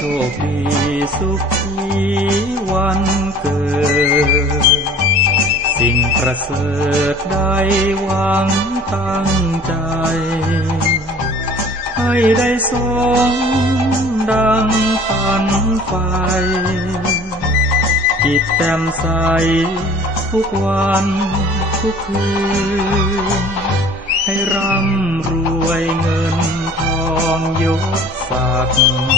โชคดีสุขีวันเกิด สิ่งประเสริฐได้หวังตั้งใจ ให้ได้สมดังฝันไฟจิตแจ่มใสทุกวันทุกคืน ให้ร่ำรวยเงินทองยศศักดิ์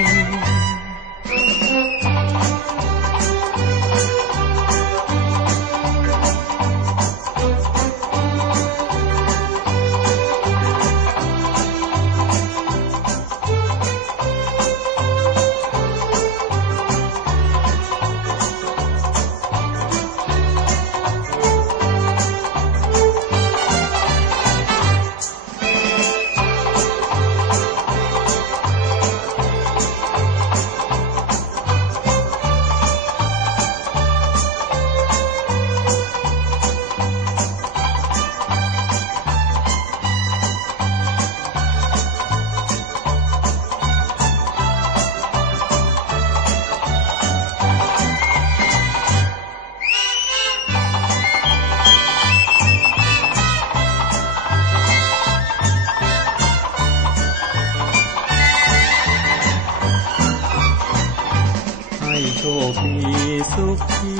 โชคดีสุขี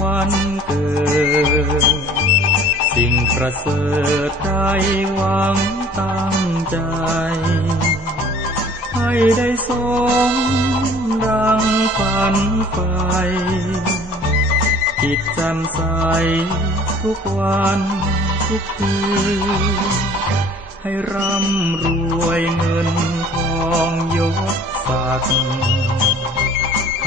วันเกิด สิ่งประเสริฐได้หวังตั้งใจ ให้ได้สมดังฝันไฟจิตแจ่มใสทุกวันทุกคืนให้ร่ำรวยเงินทองยศศักดิ์